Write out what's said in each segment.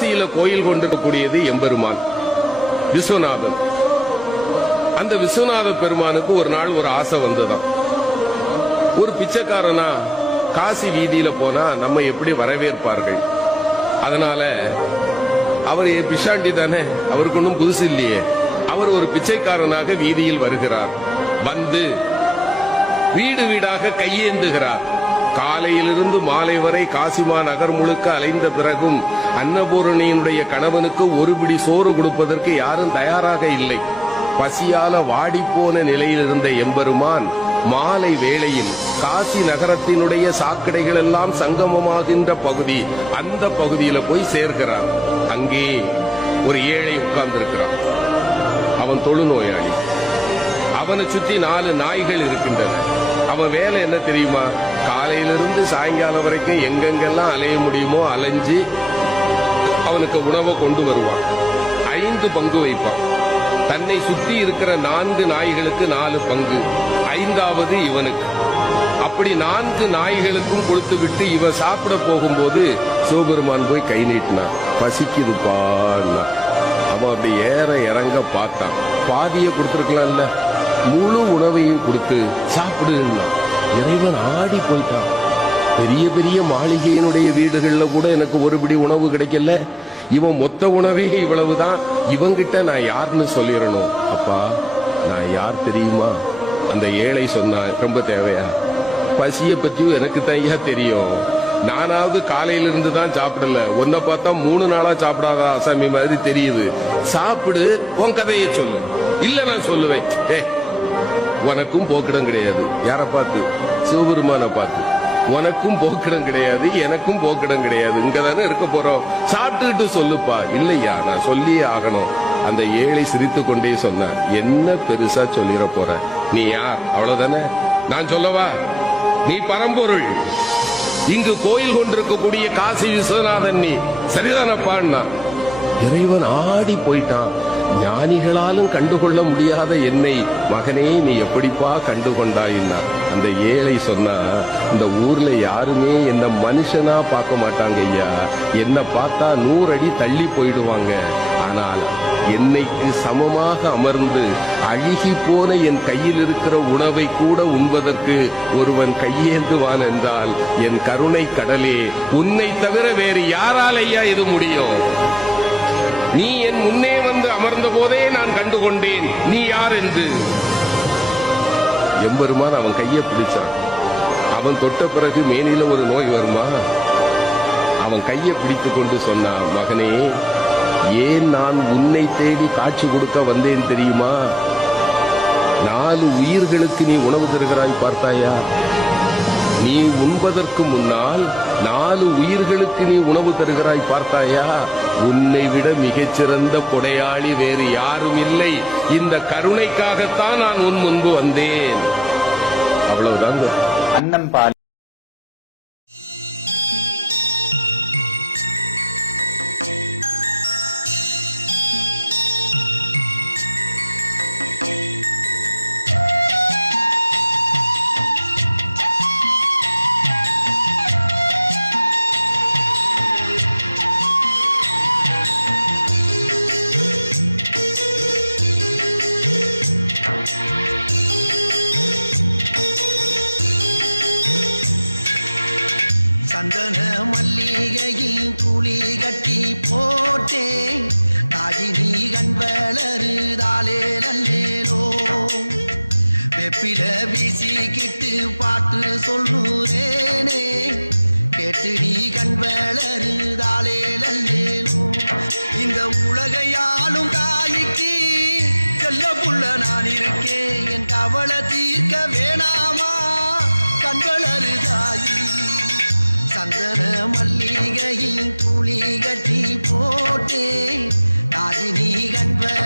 காசியில கோயில் கொண்டிருக்கக்கூடியது எம்பெருமான் விஸ்வநாதன் அந்த விஸ்வநாத பெருமானுக்கு ஒரு நாள் ஒரு ஆசை வந்துதான் ஒரு பிச்சைக்காரனா காசி வீதியில போனா நம்ம எப்படி வரவேற்பார்கள் அதனால அவர் பிஷாண்டி தானே அவருக்கு ஒன்றும் புதுசு இல்லையே அவர் ஒரு பிச்சைக்காரனாக வீதியில் வருகிறார் வந்து வீடு வீடாக கையேந்துகிறார் காலையிலிருந்து மாலை வரை காசிமா நகர் முழுக்க அலைந்த பிறகும் அன்னபூரணியினுடைய கணவனுக்கு ஒரு பிடி சோறு கொடுப்பதற்கு யாரும் தயாராக இல்லை பசியால வாடிப்போன நிலையில் இருந்த எம்பெருமான் மாலை வேளையில் காசி நகரத்தினுடைய சாக்கடைகள் எல்லாம் சங்கமமாகின்ற பகுதி அந்த பகுதியில போய் சேர்க்கிறான் அங்கே ஒரு ஏழை உட்கார்ந்திருக்கிறான் அவன் தொழுநோயாளி அவனை சுத்தி நாலு நாய்கள் இருக்கின்றன அவன் வேலை என்ன தெரியுமா காலையிலிருந்து சாயங்காலம் வரைக்கும் எங்கெங்கெல்லாம் அலைய முடியுமோ அலைஞ்சு அவனுக்கு உணவை கொண்டு வருவான் ஐந்து பங்கு வைப்பான் தன்னை சுத்தி இருக்கிற நான்கு நாய்களுக்கு நாலு பங்கு ஐந்தாவது இவனுக்கு அப்படி நான்கு நாய்களுக்கும் கொடுத்து விட்டு இவன் சாப்பிட போகும்போது சிவபெருமான் போய் கை நீட்டினான் பசிக்குதுப்பான் அவன் அப்படி ஏற இறங்க பார்த்தான் பாதியை கொடுத்துருக்கலாம்ல முழு உணவையும் கொடுத்து சாப்பிடுன்னா இறைவன் ஆடி போயிட்டான் பெரிய பெரிய மாளிகையினுடைய வீடுகள்ல கூட எனக்கு ஒருபடி உணவு கிடைக்கல இவன் மொத்த உணவே இவ்வளவுதான் இவங்கிட்ட நான் யாருன்னு சொல்லிடணும் அப்பா நான் யார் தெரியுமா அந்த ஏழை சொன்ன ரொம்ப தேவையா பசியை பத்தியும் எனக்கு தனியா தெரியும் நானாவது இருந்து தான் சாப்பிடல உன்னை பார்த்தா மூணு நாளா சாப்பிடாத அசாமி மாதிரி தெரியுது சாப்பிடு உன் கதையை சொல்லு இல்ல நான் சொல்லுவேன் ஏ உனக்கும் போக்கிடம் கிடையாது யாரை பார்த்து சிவபெருமான பார்த்து உனக்கும் போக்கிடம் கிடையாது எனக்கும் போக்கிடம் கிடையாது இங்க தானே இருக்க போறோம் சாப்பிட்டுக்கிட்டு சொல்லுப்பா இல்லையா நான் சொல்லியே ஆகணும் அந்த ஏழை சிரித்து கொண்டே சொன்ன என்ன பெருசா சொல்லிட போற நீ யார் அவ்வளவுதானே நான் சொல்லவா நீ பரம்பொருள் இங்கு கோயில் கொண்டிருக்கக்கூடிய காசி விஸ்வநாதன் நீ சரிதானப்பான்னா இறைவன் ஆடி போயிட்டான் ஞானிகளாலும் கண்டுகொள்ள முடியாத என்னை மகனே நீ எப்படிப்பா கண்டுகொண்டாயின்னா அந்த ஏழை சொன்னா இந்த ஊர்ல யாருமே என்ன மனுஷனா பார்க்க மாட்டாங்க ஐயா என்ன பார்த்தா நூறு அடி தள்ளி போயிடுவாங்க ஆனால் என்னைக்கு சமமாக அமர்ந்து அழுகி போன என் கையில் இருக்கிற உணவை கூட உண்பதற்கு ஒருவன் கையேந்துவான் என்றால் என் கருணை கடலே உன்னை தவிர வேறு யாரால் ஐயா இது முடியும் நீ போதே நான் கண்டுகொண்டேன் நீ யார் என்று எம்பெருமான் அவன் கையை பிடிச்சான் அவன் தொட்ட பிறகு மேனில ஒரு நோய் வருமா அவன் கையை பிடித்து கொண்டு சொன்னான் மகனே ஏன் நான் உன்னை தேடி காட்சி கொடுக்க வந்தேன் தெரியுமா நாலு உயிர்களுக்கு நீ உணவு தருகிறாய் பார்த்தாயா நீ உண்பதற்கு முன்னால் நாலு உயிர்களுக்கு நீ உணவு தருகிறாய் பார்த்தாயா உன்னை விட மிகச்சிறந்த கொடையாளி வேறு யாரும் இல்லை இந்த கருணைக்காகத்தான் நான் உன் முன்பு வந்தேன் அவ்வளவுதான் பாலி பாட்டு சொல்லுறேனே கேட்டு நீ கண் வளருதாலே இந்த உலகையாலும் தாய்க்கு செல்ல புள்ள நான் இருக்கேன் என் கவலை தீர்க்க வேணாமா கண்வளரு தாயி சந்தன மல்லிகையில் துளி கட்டி போட்டே தாஜி நீ கண்ப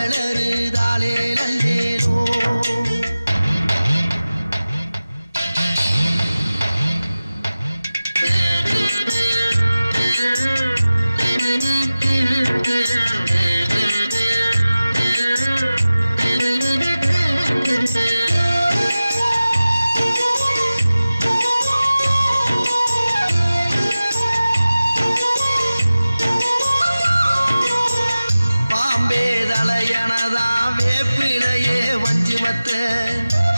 வஞ்சிமத்தை